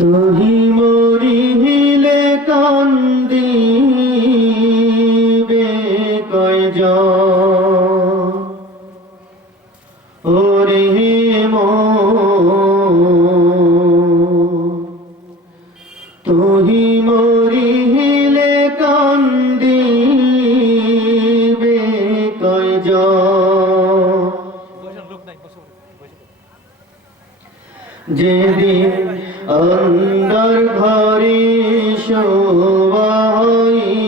তুহি মরিলে কান্দিবে কয়জন? ওরে তুহি মরিলে কান্দিবে কয়জন? যেদিন শোবাইবে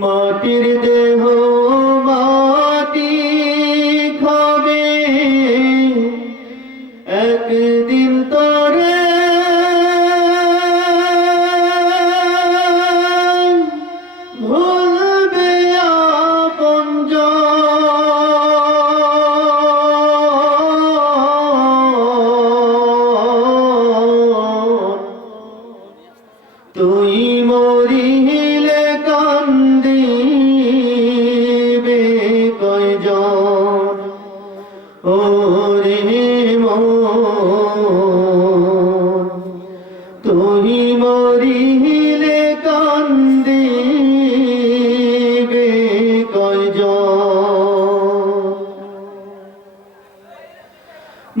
মাটির দেহ মাটি খাবে। একদিন তরে তুই মরিলে কান্দিবে কয়জন?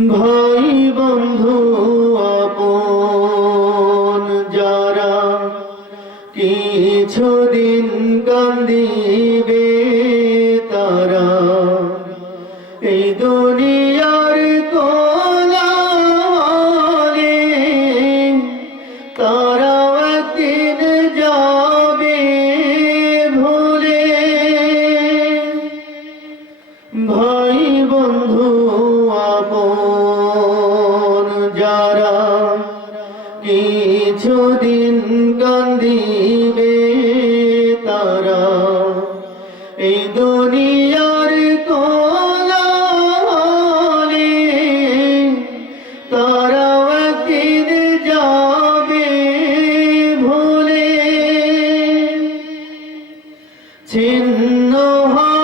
ভাই বন্ধু আপন যারা কিছুদিন কান্দিবে তারা এই দুনিয়ার কিছুদিন কান্দিবে তারা। এই দুনিয়ার কোলাহলে তারা একদিন যাবে ভুলে। ছিন্ন হবে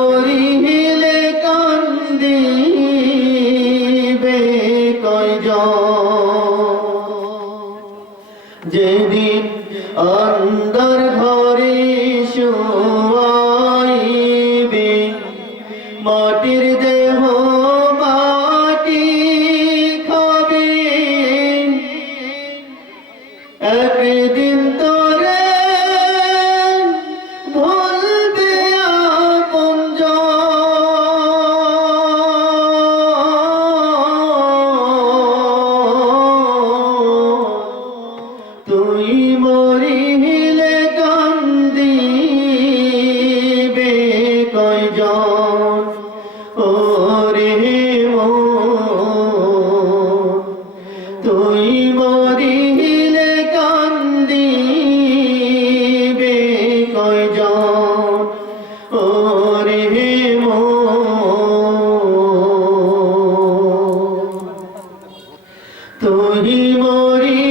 করি 鳥森